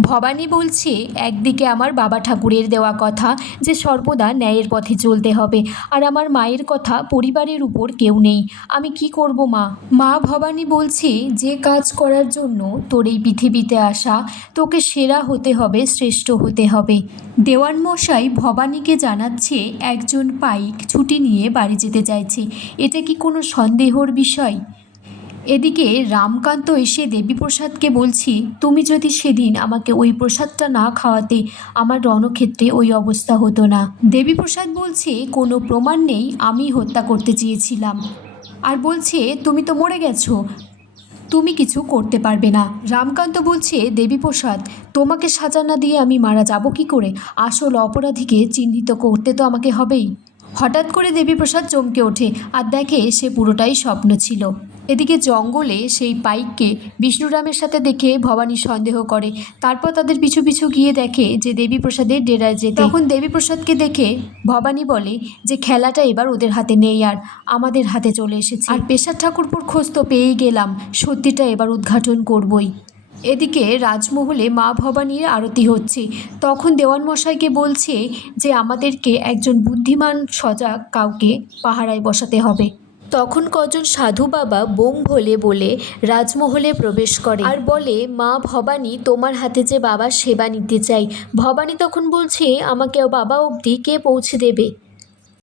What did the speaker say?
ভবানী বলছে, একদিকে আমার বাবা ঠাকুরের দেওয়া কথা যে সর্বদা ন্যায়ের পথে চলতে হবে, আর আমার মায়ের কথা পরিবারের উপর কেউ নেই। আমি কি করব মা? মা ভবানী বলছে, যে কাজ করার জন্য তোর এই পৃথিবীতে আসা, তোকে সেরা হতে হবে, শ্রেষ্ঠ হতে হবে। দেওয়ান মশাই ভবানীকে জানাচ্ছে, একজন পাইক ছুটি নিয়ে বাড়ি যেতে চাইছে। এটা কি কোনো সন্দেহর বিষয়? এদিকে রামকান্ত এসে দেবীপ্রসাদকে বলছি, তুমি যদি সেদিন আমাকে ওই প্রসাদটা না খাওয়াতে, আমার রণক্ষেত্রে ওই অবস্থা হতো না। দেবীপ্রসাদ বলছে, কোনো প্রমাণ নেই, আমি হত্যা করতে চেয়েছিলাম। আর বলছে, তুমি তো মরে গেছো, তুমি কিছু করতে পারবে না। রামকান্ত বলছে, দেবীপ্রসাদ, তোমাকে সাজা না দিয়ে আমি মারা যাব কি করে? আসল অপরাধীকে চিহ্নিত করতে তো আমাকে হবেই। হঠাৎ করে দেবীপ্রসাদ চমকে ওঠে, আর দেখে সে পুরোটাই স্বপ্ন ছিল। এদিকে জঙ্গলে সেই পাইককে বিষ্ণুরামের সাথে দেখে ভবানী সন্দেহ করে। তারপর তাদের পিছু পিছু গিয়ে দেখে যে দেবীপ্রসাদের ডেরায় যেতে। তখন দেবীপ্রসাদকে দেখে ভবানী বলে যে খেলাটা এবার ওদের হাতে নেই আর, আমাদের হাতে চলে এসেছে। আর পেশার ঠাকুরপুর খোঁজ তো পেয়েই গেলাম, সত্যিটা এবার উদ্ঘাটন করবই। এদিকে রাজমহলে মা ভবানীর আরতি হচ্ছে। তখন দেওয়ান মশাইকে বলছে যে আমাদেরকে একজন বুদ্ধিমান সজাগ কাউকে পাহারায় বসাতে হবে। তখন কজন সাধু বাবা বোম ভোলে বলে রাজমহলে প্রবেশ করে। আর বলে, মা ভবানী, তোমার হাতে যে বাবার সেবা নিতে চাই। ভবানী তখন বলছে, আমাকে বাবা অবধি কে পৌঁছে দেবে?